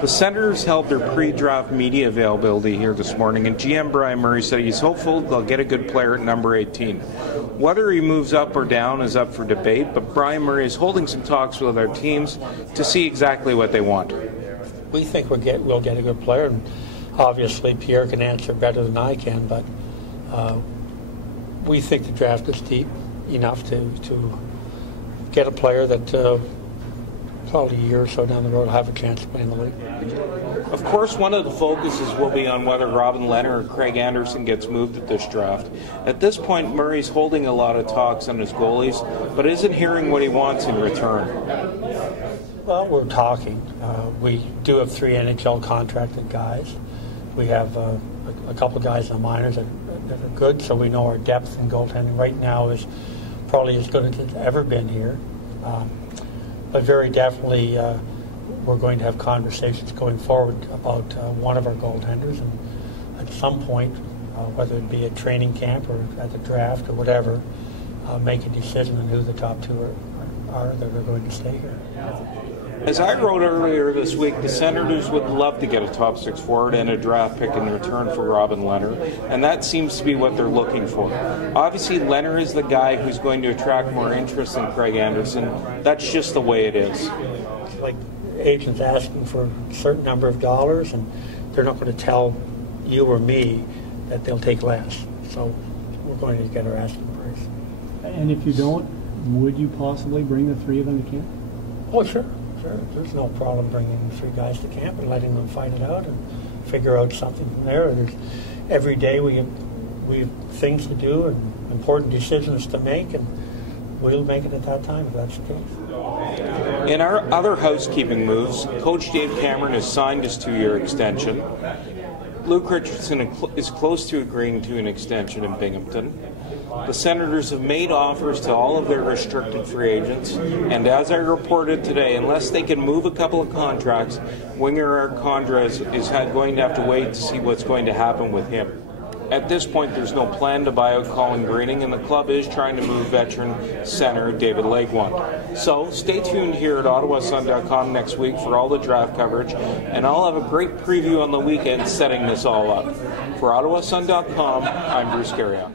The Senators held their pre-draft media availability here this morning, and GM Bryan Murray said he's hopeful they'll get a good player at number 18. Whether he moves up or down is up for debate, but Bryan Murray is holding some talks with our teams to see exactly what they want. We think we'll get a good player, and obviously Pierre can answer better than I can, but we think the draft is deep enough to get a player that probably a year or so down the road will have a chance to play in the league. Of course, one of the focuses will be on whether Robin Lehner or Craig Anderson gets moved at this draft. At this point, Murray's holding a lot of talks on his goalies, but isn't hearing what he wants in return. Well, we're talking. We do have 3 NHL contracted guys. We have a couple of guys in the minors that are good, so we know our depth in goaltending right now is probably as good as it's ever been here. But very definitely we're going to have conversations going forward about one of our goaltenders, and at some point, whether it be at training camp or at the draft or whatever, make a decision on who the top 2 are that are going to stay here. As I wrote earlier this week, the Senators would love to get a top 6 forward and a draft pick in return for Robin Lehner, and that seems to be what they're looking for. Obviously, Lehner is the guy who's going to attract more interest than Craig Anderson. That's just the way it is. It's like agents asking for a certain number of dollars, and they're not going to tell you or me that they'll take less. So we're going to get our asking price. And if you don't, would you possibly bring the 3 of them to camp? Oh, sure. There's no problem bringing 3 guys to camp and letting them fight it out and figure out something from there. Every day we have things to do and important decisions to make, and we'll make it at that time if that's the case. In our other housekeeping moves, Coach Dave Cameron has signed his 2-year extension. Luke Richardson is close to agreeing to an extension in Binghamton. The Senators have made offers to all of their restricted free agents, and as I reported today, unless they can move a couple of contracts, winger Eric Condres is going to have to wait to see what's going to happen with him. At this point, there's no plan to buy out Colin Greening, and the club is trying to move veteran center David Legwand. So stay tuned here at OttawaSun.com next week for all the draft coverage, and I'll have a great preview on the weekend setting this all up. For OttawaSun.com, I'm Bruce Garriock.